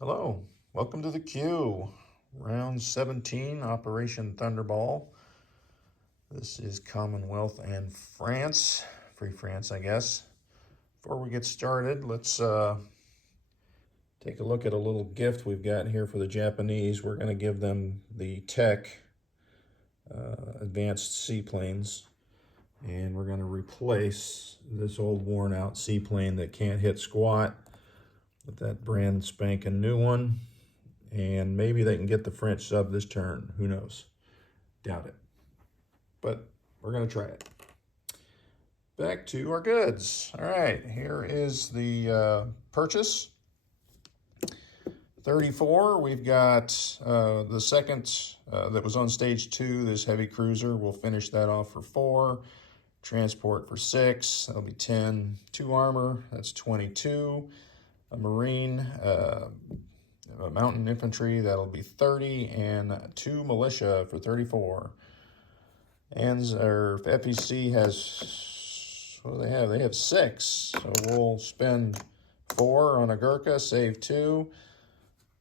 Hello, welcome to the queue. Round 17, Operation Thunderball. This is Commonwealth and France, Free France, I guess. Before we get started, let's take a look at a little gift we've got here for the Japanese. We're going to give them the Tech advanced seaplanes, and we're going to replace this old worn out seaplane that can't hit squat with that brand spanking new one. And maybe they can get the French sub this turn. Who knows? Doubt it. But we're going to try it. Back to our goods. All right, here is the purchase. 34, we've got the second that was on stage 2, this heavy cruiser. We'll finish that off for 4. Transport for 6, that'll be 10. 2 armor, that's 22. A marine, a mountain infantry, that'll be 30. And 2 militia for 34. And our FEC has, what do they have? They have 6. So we'll spend 4 on a Gurkha, save 2.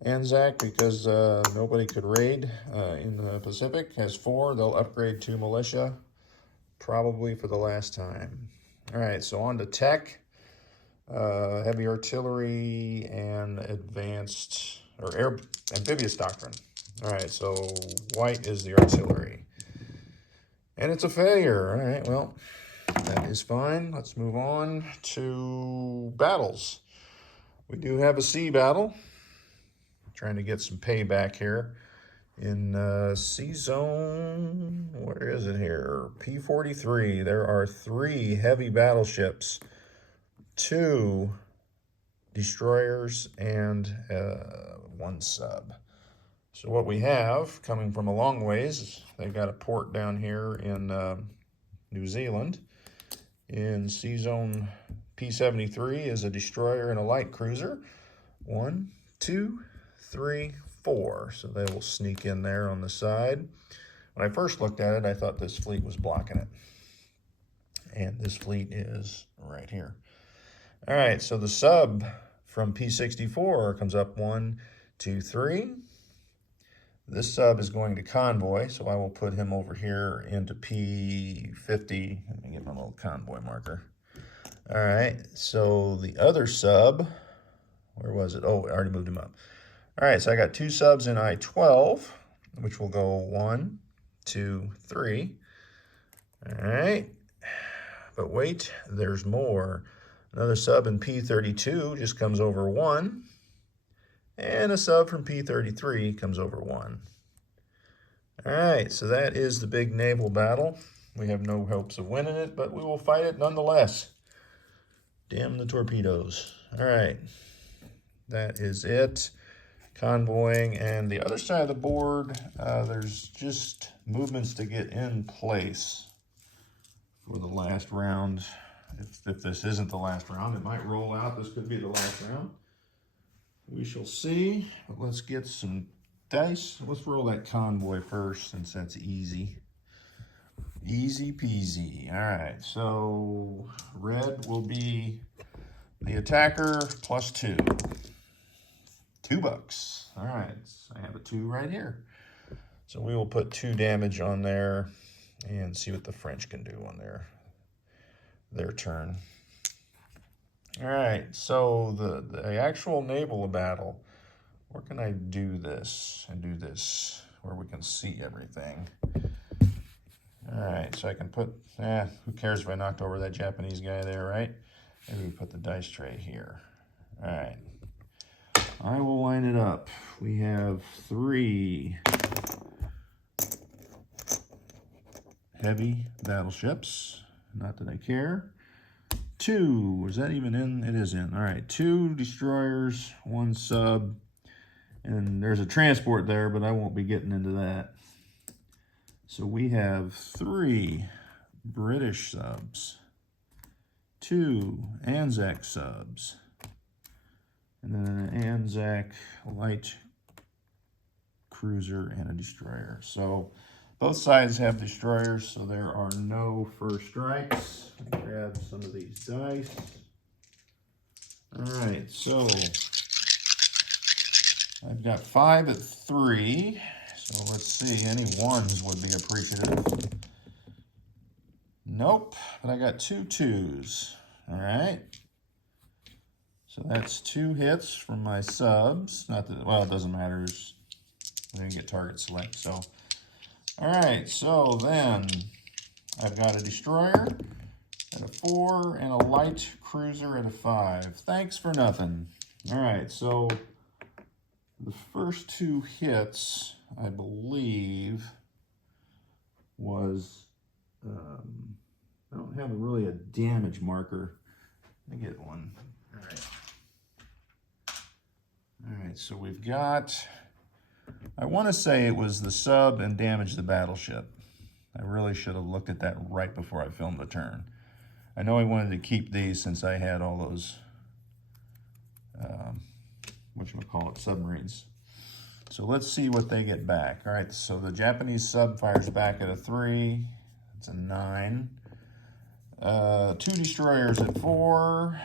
Anzac, because nobody could raid in the Pacific, has 4. They'll upgrade to militia, probably for the last time. All right, so on to tech, heavy artillery, and advanced, or amphibious doctrine. All right, so white is the artillery. And it's a failure. All right, well, that is fine. Let's move on to battles. We do have a sea battle. Trying to get some payback here in sea zone. Where is it here? P43. There are 3 heavy battleships, 2 destroyers, and 1 sub. So what we have coming from a long ways, they've got a port down here in New Zealand. In sea zone P73 is a destroyer and a light cruiser. 1, 2, 3, 4. So they will sneak in there on the side. When I first looked at it, I thought this fleet was blocking it. And this fleet is right here. All right, so the sub from P64 comes up 1, 2, 3. This sub is going to convoy, so I will put him over here into P50. Let me get my little convoy marker. All right, so the other sub, where was it? Oh, I already moved him up. All right, so I got 2 subs in I-12, which will go 1, 2, 3. All right, but wait, there's more. Another sub in P32 just comes over 1, and a sub from P33 comes over 1. All right, so that is the big naval battle. We have no hopes of winning it, but we will fight it nonetheless. Damn the torpedoes. All right, that is it. Convoying, and the other side of the board, there's just movements to get in place for the last round. If this isn't the last round, it might roll out. This could be the last round. We shall see, but let's get some dice. Let's roll that convoy first, since that's easy. Easy peasy. All right, so red will be the attacker plus 2. $2. All right, I have a 2 right here. So we will put 2 damage on there and see what the French can do on their turn. All right, so the actual naval battle, where can I do this and do this where we can see everything? All right, so I can put, who cares if I knocked over that Japanese guy there, right? Maybe we put the dice tray here. All right. I will line it up. We have 3 heavy battleships. Not that I care. 2, is that even in? It is in. All right, 2 destroyers, 1 sub. And there's a transport there, but I won't be getting into that. So we have 3 British subs, 2 Anzac subs, and then an Anzac light cruiser and a destroyer. So both sides have destroyers, so there are no first strikes. Let me grab some of these dice. All right, so I've got 5 at 3. So let's see, any ones would be appreciative. Nope, but I got 2 2s. All right. So that's 2 hits from my subs. Not that, well, it doesn't matter. I didn't get target select. So, all right. So then I've got a destroyer at a 4 and a light cruiser at a 5. Thanks for nothing. All right. So the first 2 hits, I believe, was I don't have really a damage marker. Let me get one. All right. All right, so we've got, I want to say it was the sub and damage the battleship. I really should have looked at that right before I filmed the turn. I know I wanted to keep these since I had all those, whatchamacallit, submarines. So let's see what they get back. All right, so the Japanese sub fires back at a 3. That's a 9. 2 destroyers at 4.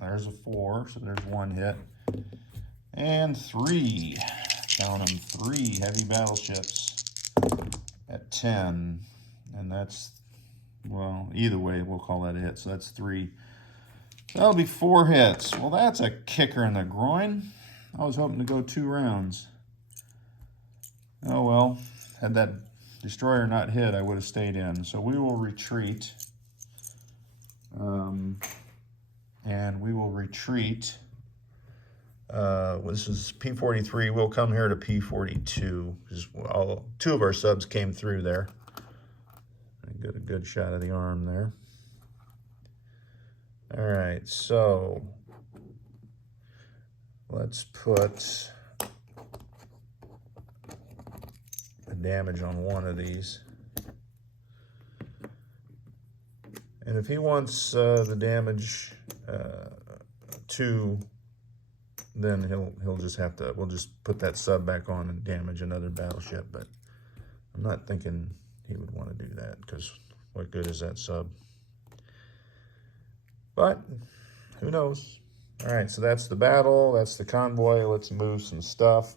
There's a 4, so there's 1 hit. And 3, count them, 3 heavy battleships at 10. And that's, well, either way, we'll call that a hit. So that's 3. So that'll be 4 hits. Well, that's a kicker in the groin. I was hoping to go 2 rounds. Oh, well, had that destroyer not hit, I would have stayed in. So we will retreat. And we will retreat. This is P43. We'll come here to P42 because 2 of our subs came through there. I got a good shot of the arm there. All right, so let's put a damage on one of these. And if he wants the damage 2, then he'll just have to, we'll just put that sub back on and damage another battleship. But I'm not thinking he would want to do that because what good is that sub? But who knows? All right, so that's the battle. That's the convoy. Let's move some stuff.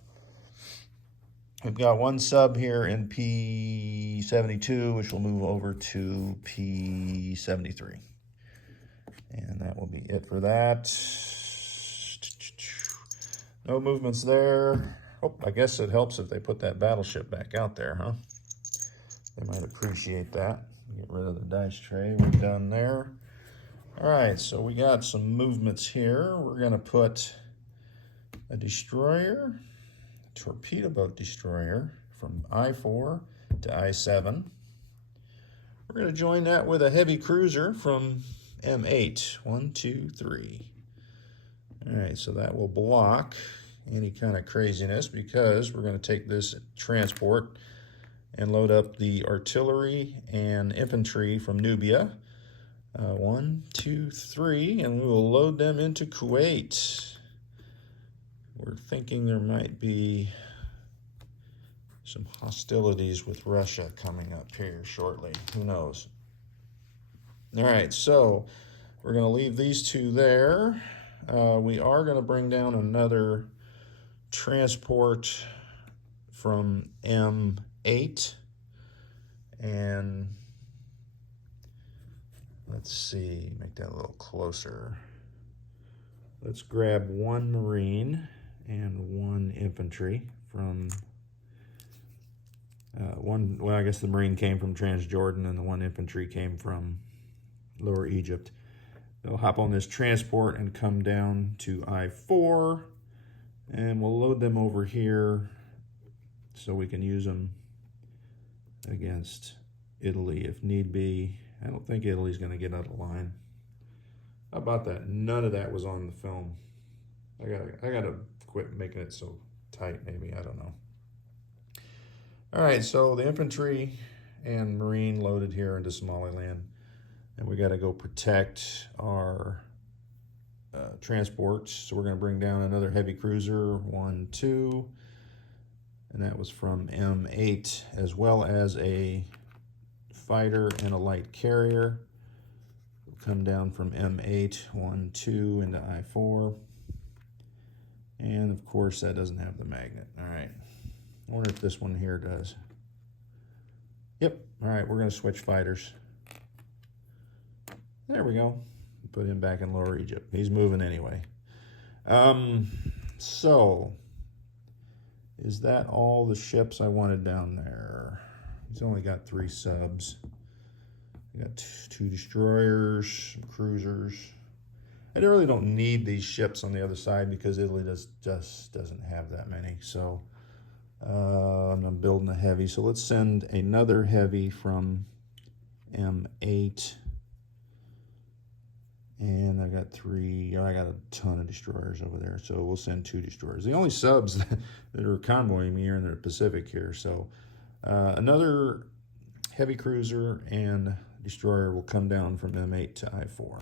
We've got 1 sub here in P72, which will move over to P73. And that will be it for that. No movements there. Oh, I guess it helps if they put that battleship back out there, huh? They might appreciate that. Get rid of the dice tray. We're done there. All right, so we got some movements here. We're going to put a destroyer, torpedo boat destroyer, from I4 to I7. We're going to join that with a heavy cruiser from M8. 1, 2, 3. All right, so that will block any kind of craziness because we're going to take this transport and load up the artillery and infantry from Nubia. 1, 2, 3, and we will load them into Kuwait. We're thinking there might be some hostilities with Russia coming up here shortly. Who knows? All right, so we're going to leave these 2 there. We are going to bring down another transport from M8. And let's see, make that a little closer. Let's grab 1 Marine and 1 infantry from well, I guess the Marine came from Transjordan and the 1 infantry came from Lower Egypt. They'll hop on this transport and come down to I4, and we'll load them over here so we can use them against Italy if need be. I don't think Italy's going to get out of line. How about that? None of that was on the film. I gotta quit making it so tight, maybe. I don't know. All right, so the infantry and Marine loaded here into Somaliland. And we got to go protect our transports. So we're going to bring down another heavy cruiser, 1, 2. And that was from M8, as well as a fighter and a light carrier. We'll come down from M8, 1, 2 into I4. And of course that doesn't have the magnet. All right, I wonder if this one here does. Yep, all right, we're gonna switch fighters. There we go. Put him back in Lower Egypt. He's moving anyway. So, is that all the ships I wanted down there? He's only got 3 subs. I got 2 destroyers, some cruisers. I really don't need these ships on the other side because Italy just doesn't have that many. So, I'm building a heavy. So let's send another heavy from M8. And I got 3, I got a ton of destroyers over there. So we'll send 2 destroyers. The only subs that are convoying me are in the Pacific here. So another heavy cruiser and destroyer will come down from M8 to I4. All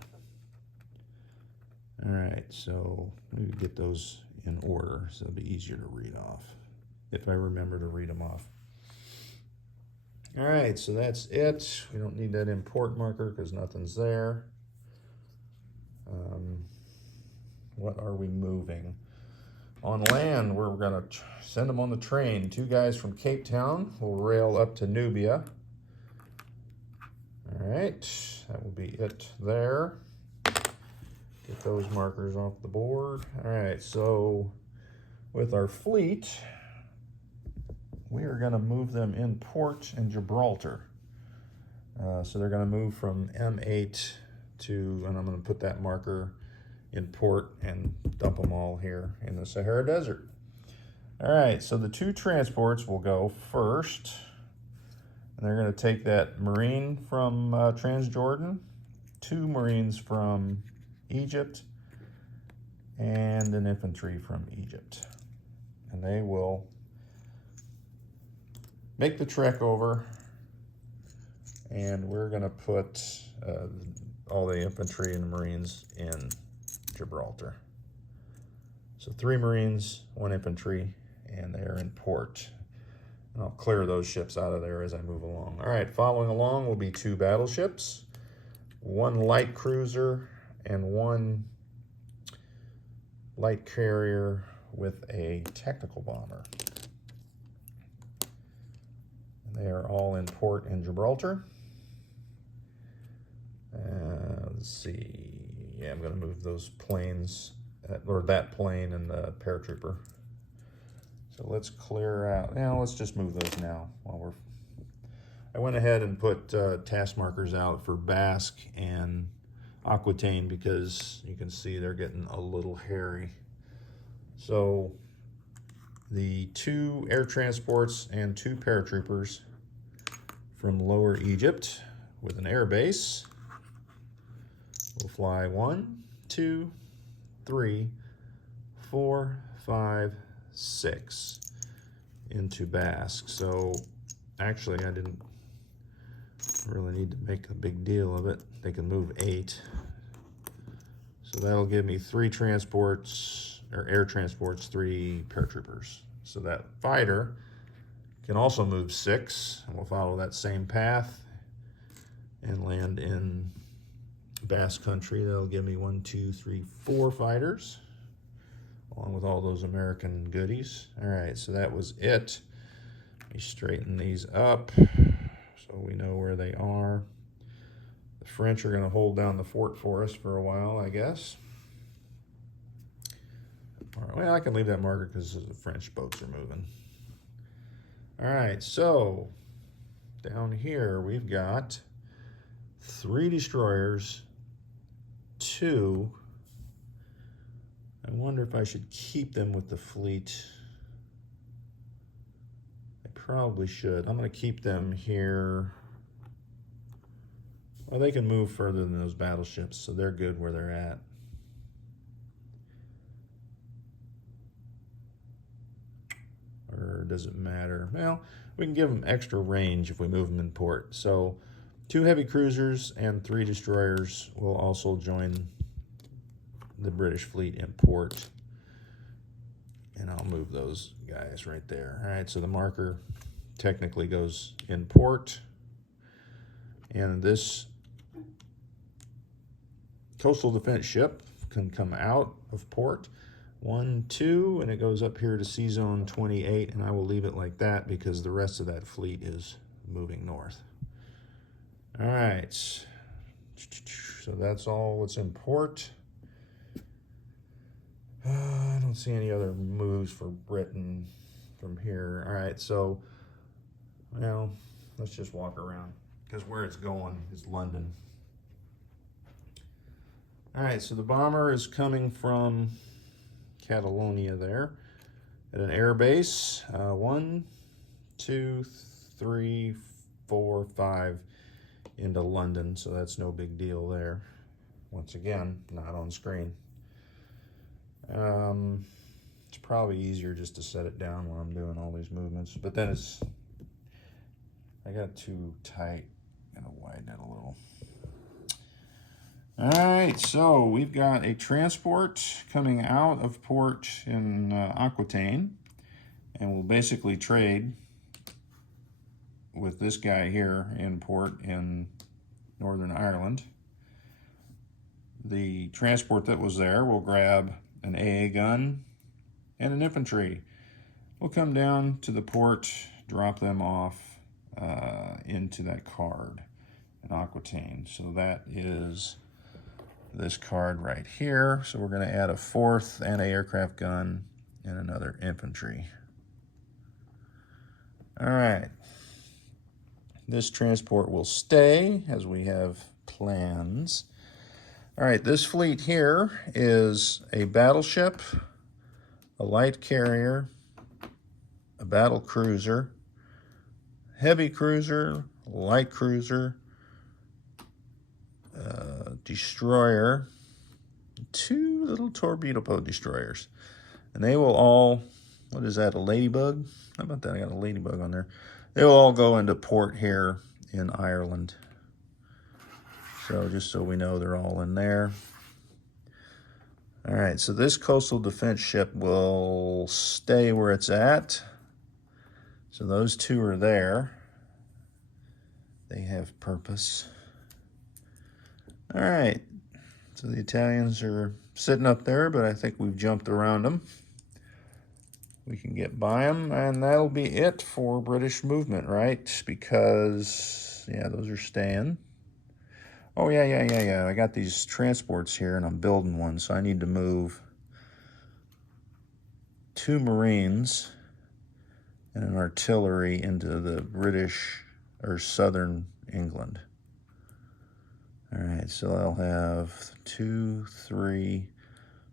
right, so let me get those in order so it'll be easier to read off if I remember to read them off. All right, so that's it. We don't need that import marker because nothing's there. What are we moving? On land, we're going to send them on the train. 2 guys from Cape Town will rail up to Nubia. All right, that will be it there. Get those markers off the board. All right, so with our fleet, we are going to move them in port in Gibraltar. So they're going to move from M8 to, and I'm going to put that marker in port and dump them all here in the Sahara Desert. All right, so the 2 transports will go first. And they're going to take that Marine from Transjordan, 2 Marines from Egypt, and an infantry from Egypt. And they will make the trek over, and we're going to put all the infantry and the Marines in Gibraltar. So 3 Marines, 1 infantry, and they're in port. And I'll clear those ships out of there as I move along. All right, following along will be 2 battleships, 1 light cruiser, and 1 light carrier with a tactical bomber. And they are all in port in Gibraltar. Let's see. Yeah, I'm going to move those planes, or that plane and the paratrooper. So let's clear out. Now let's just move those now while I went ahead and put task markers out for Basque and Aquitaine because you can see they're getting a little hairy. So the 2 air transports and 2 paratroopers from Lower Egypt with an air base will fly 1, 2, 3, 4, 5, 6 into Basque. So actually I didn't really need to make a big deal of it. They can move 8. So that'll give me 3 transports, or air transports, 3 paratroopers. So that fighter can also move 6, and we'll follow that same path and land in Basque Country. That'll give me 1, 2, 3, 4 fighters, along with all those American goodies. All right, so that was it. Let me straighten these up so we know where they are. The French are going to hold down the fort for us for a while, I guess. All right, well, I can leave that marker because the French boats are moving. All right, so down here we've got 3 destroyers, 2. I wonder if I should keep them with the fleet. I probably should. I'm going to keep them here. Well, they can move further than those battleships, so they're good where they're at. Or does it matter? Well, we can give them extra range if we move them in port. So 2 heavy cruisers and 3 destroyers will also join the British fleet in port. And I'll move those guys right there. All right, so the marker technically goes in port. And this coastal defense ship can come out of port 1, 2, and it goes up here to C zone 28, and I will leave it like that because the rest of that fleet is moving north. All right, so that's all that's in port. I don't see any other moves for Britain from here. All right, so, well, let's just walk around because where it's going is London. All right, so the bomber is coming from Catalonia there at an air base. 1, 2, 3, 4, 5 into London, so that's no big deal there. Once again, not on screen. It's probably easier just to set it down when I'm doing all these movements, but then I got too tight. Gotta widen it a little. All right, so we've got a transport coming out of port in Aquitaine, and we'll basically trade with this guy here in port in Northern Ireland. The transport that was there will grab an AA gun and an infantry. We'll come down to the port, drop them off into that card in Aquitaine. So that is this card right here. So we're going to add a 4th anti-aircraft gun and another infantry. All right. This transport will stay as we have plans. All right, this fleet here is a battleship, a light carrier, a battle cruiser, heavy cruiser, light cruiser, destroyer, 2 little torpedo boat destroyers. And they will all, what is that, a ladybug? How about that? I got a ladybug on there. They will all go into port here in Ireland. So just so we know, they're all in there. All right, so this coastal defense ship will stay where it's at. So those 2 are there. They have purpose. All right, so the Italians are sitting up there, but I think we've jumped around them. We can get by them, and that'll be it for British movement, right? Because, yeah, those are staying. Oh, yeah. I got these transports here, and I'm building one, so I need to move 2 Marines and an artillery into the British or southern England. All right, so I'll have 2, 3,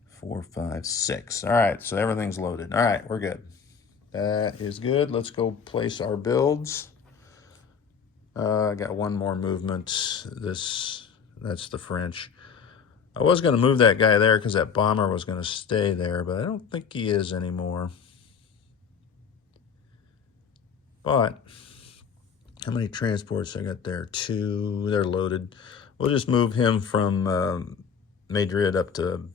4, 5, 6. All right, so everything's loaded. All right, we're good. That is good. Let's go place our builds. I got one more movement. That's the French. I was going to move that guy there because that bomber was going to stay there, but I don't think he is anymore. But how many transports I got there? 2. They're loaded. We'll just move him from Madrid up to,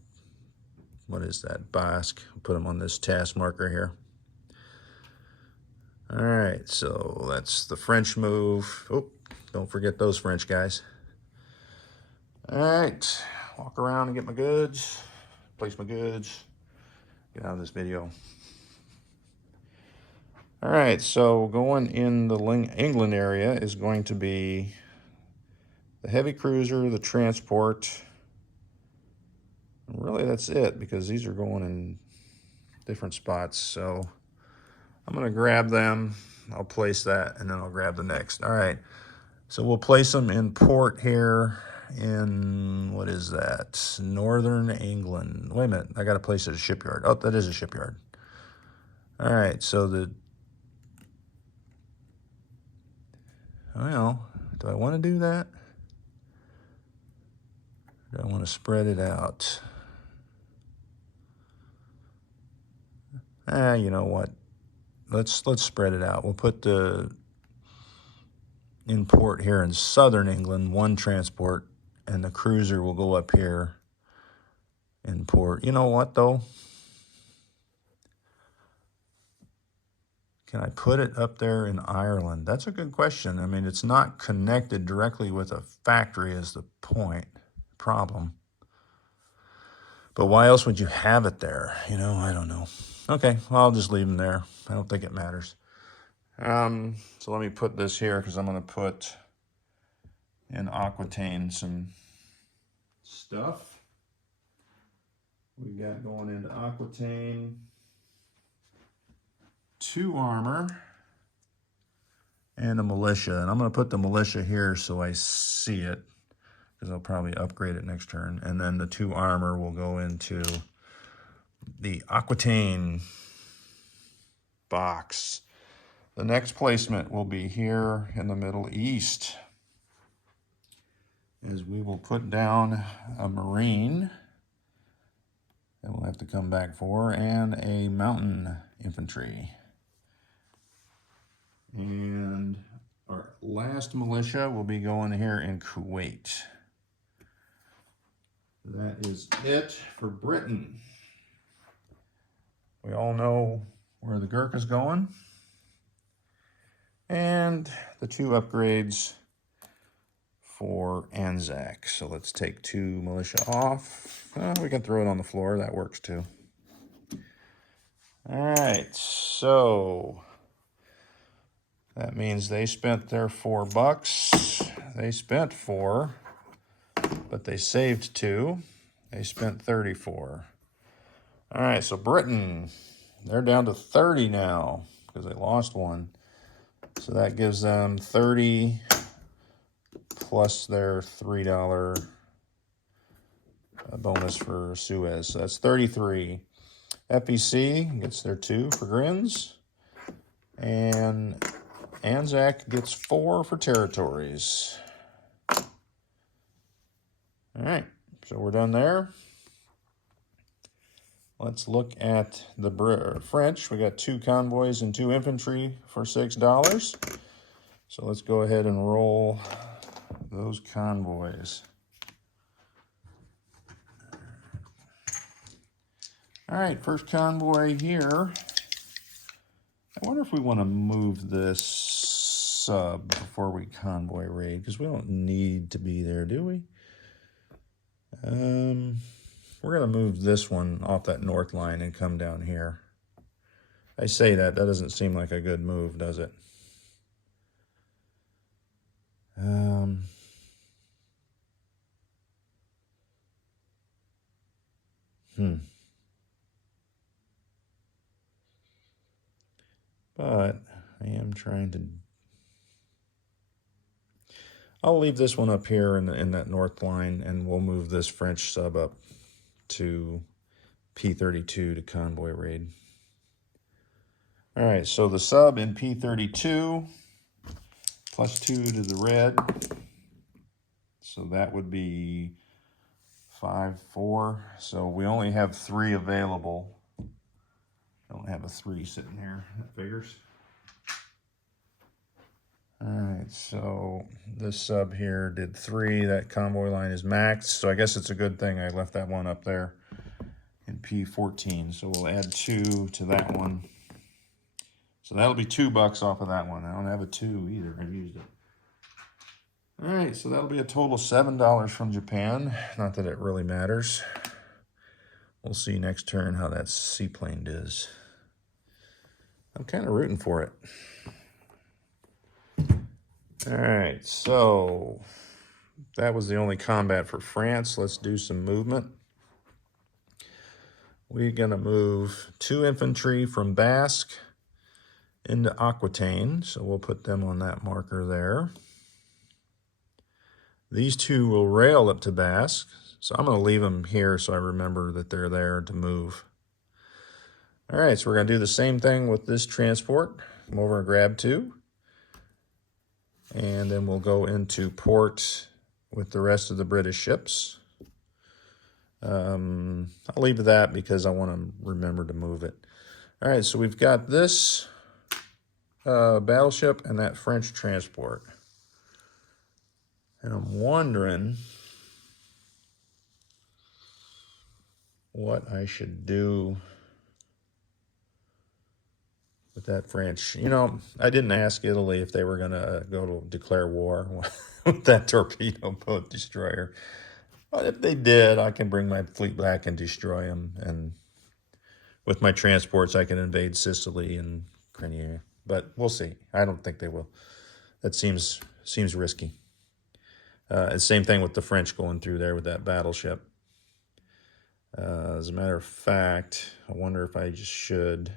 what is that, Basque. Put him on this task marker here. All right, so that's the French move. Oh, don't forget those French guys. All right, walk around and get my goods, place my goods, get out of this video. All right, so going in the England area is going to be the heavy cruiser, the transport. Really, that's it, because these are going in different spots. So I'm going to grab them. I'll place that, and then I'll grab the next. All right, so we'll place them in port here in, what is that, Northern England. Wait a minute, I got a place at a shipyard. Oh, that is a shipyard. All right, so well, do I want to do that? Or do I want to spread it out? You know what? Let's spread it out. We'll put the in port here in southern England, 1 transport, and the cruiser will go up here in port. You know what, though? Can I put it up there in Ireland? That's a good question. I mean, it's not connected directly with a factory is the problem. But why else would you have it there? You know, I don't know. Okay, well, I'll just leave them there. I don't think it matters. So let me put this here because I'm going to put in Aquitaine some stuff. We got going into Aquitaine 2 armor and a militia. And I'm going to put the militia here so I see it because I'll probably upgrade it next turn. And then the 2 armor will go into the Aquitaine box. The next placement will be here in the Middle East, as we will put down a Marine that we'll have to come back for, and a mountain infantry. And our last militia will be going here in Kuwait. That is it for Britain. We all know where the Gurkha's going. And the 2 upgrades for Anzac. So let's take 2 militia off. We can throw it on the floor. That works too. All right, so that means they spent their $4. They spent 4, but they saved 2. They spent 34. All right, so Britain, they're down to 30 now because they lost 1. So that gives them 30 plus their $3 bonus for Suez. So that's 33. FEC gets their 2 for grins. And Anzac gets 4 for territories. All right, so we're done there. Let's look at the French. We got 2 convoys and 2 infantry for $6. So let's go ahead and roll those convoys. All right, first convoy here. I wonder if we want to move this sub before we convoy raid, because we don't need to be there, do we? We're going to move this one off that north line and come down here. I say that doesn't seem like a good move, does it? But I am trying to... I'll leave this one up here in that north line, and we'll move this French sub up to P32 to convoy raid. All right, so the sub in P32 plus 2 to the red. So that would be 5-4. So we only have 3 available. I don't have a 3 sitting here. That figures. All right, so this sub here did 3. That convoy line is maxed, so I guess it's a good thing I left that one up there in P14. So we'll add 2 to that one. So that'll be $2 off of that one. I don't have a 2 either. I've used it. All right, so that'll be a total of $7 from Japan. Not that it really matters. We'll see next turn how that seaplane is. I'm kind of rooting for it. All right, so that was the only combat for France. Let's do some movement. We're going to move 2 infantry from Basque into Aquitaine, so we'll put them on that marker there. These 2 will rail up to Basque, so I'm going to leave them here so I remember that they're there to move. All right, so we're going to do the same thing with this transport. Come over and grab 2. And then we'll go into port with the rest of the British ships. I'll leave that because I want to remember to move it. All right, so we've got this battleship and that French transport. And I'm wondering what I should do with that French. You know, I didn't ask Italy if they were going to go to declare war with that torpedo boat destroyer. But if they did, I can bring my fleet back and destroy them. And with my transports, I can invade Sicily and Crimea. But we'll see. I don't think they will. That seems risky. Same thing with the French going through there with that battleship. As a matter of fact, I wonder if I just should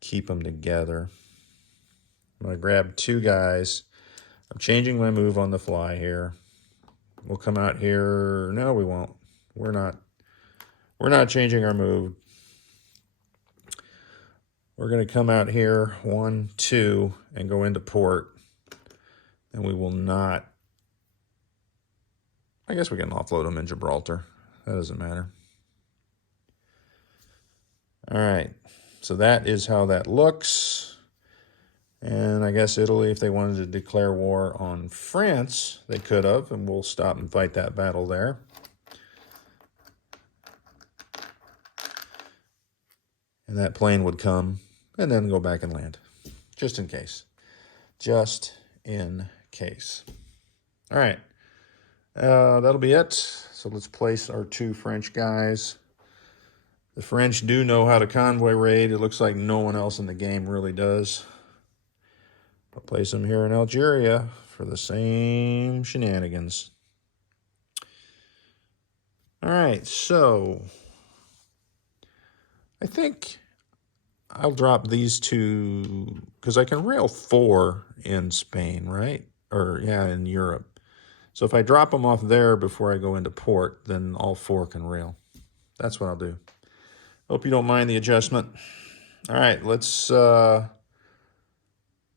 keep them together. I'm going to grab 2 guys. I'm changing my move on the fly here. We'll come out here. No, we won't. We're not changing our move. We're going to come out here 1, 2, and go into port. And we will not. I guess we can offload them in Gibraltar. That doesn't matter. All right. So that is how that looks. And I guess Italy, if they wanted to declare war on France, they could have, and we'll stop and fight that battle there. And that plane would come and then go back and land, just in case. Just in case. All right. That'll be it. So let's place our 2 French guys. The French do know how to convoy raid. It looks like no one else in the game really does. I'll place them here in Algeria for the same shenanigans. All right, so I think I'll drop these 2, because I can rail 4 in Spain, right? Or, yeah, in Europe. So if I drop them off there before I go into port, then all 4 can rail. That's what I'll do. Hope you don't mind the adjustment. All right, let's...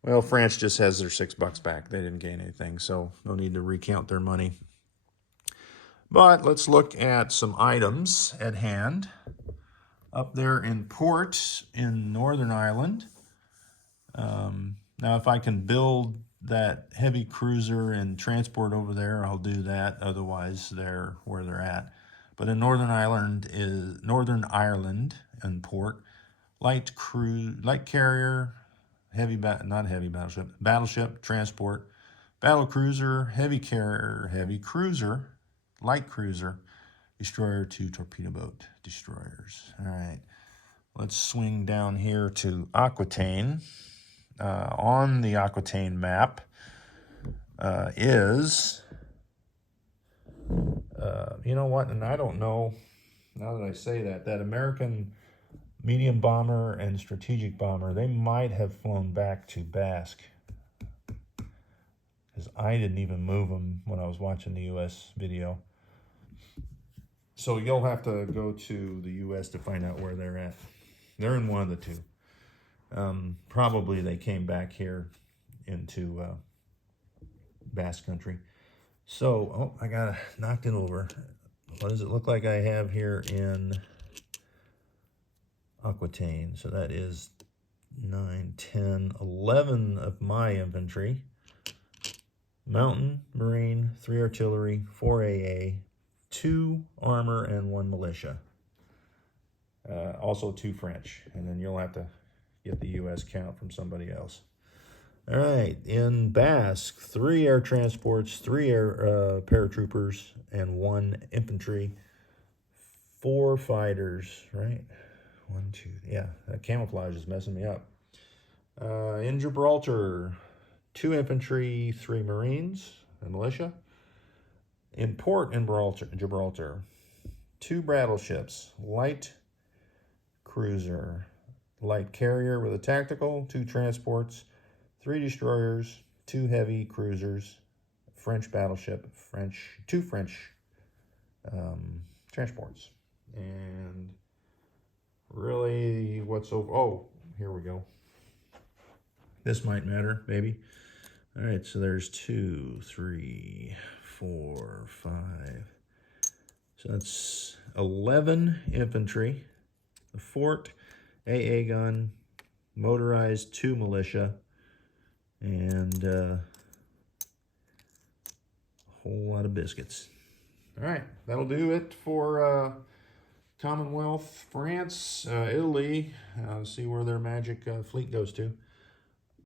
Well, France just has their $6 back. They didn't gain anything, so no need to recount their money. But let's look at some items at hand. Up there in port in Northern Ireland. Now, if I can build that heavy cruiser and transport over there, I'll do that. Otherwise, they're where they're at. But in Northern Ireland in port, light carrier, battleship, transport, battle cruiser, heavy carrier, heavy cruiser, light cruiser, destroyer, 2 torpedo boat destroyers. All right, let's swing down here to Aquitaine. On the Aquitaine map is, you know what, and I don't know, now that I say that American medium bomber and strategic bomber, they might have flown back to Basque, because I didn't even move them when I was watching the U.S. video. So you'll have to go to the U.S. to find out where they're at. They're in one of the 2. Probably they came back here into Basque Country. So, I got knocked it over. What does it look like I have here in Aquitaine? So that is 9, 10, 11 of my infantry. Mountain, Marine, 3 artillery, 4 AA, 2 armor, and 1 militia. Also 2 French. And then you'll have to get the U.S. count from somebody else. All right, in Basque, 3 air transports, 3 air paratroopers, and 1 infantry, 4 fighters, right? 1, 2, yeah, that camouflage is messing me up. In Gibraltar, 2 infantry, 3 Marines, and militia. In port in Gibraltar, 2 battleships, light cruiser, light carrier with a tactical, 2 transports, 3 destroyers, 2 heavy cruisers, French battleship, 2 French transports. And really, what's over? Oh, here we go. This might matter, maybe. All right, so there's 2, 3, 4, 5. So that's 11 infantry, the fort, AA gun, motorized 2 militia, and a whole lot of biscuits. All right, that'll do it for Commonwealth, France, Italy. See where their magic fleet goes to.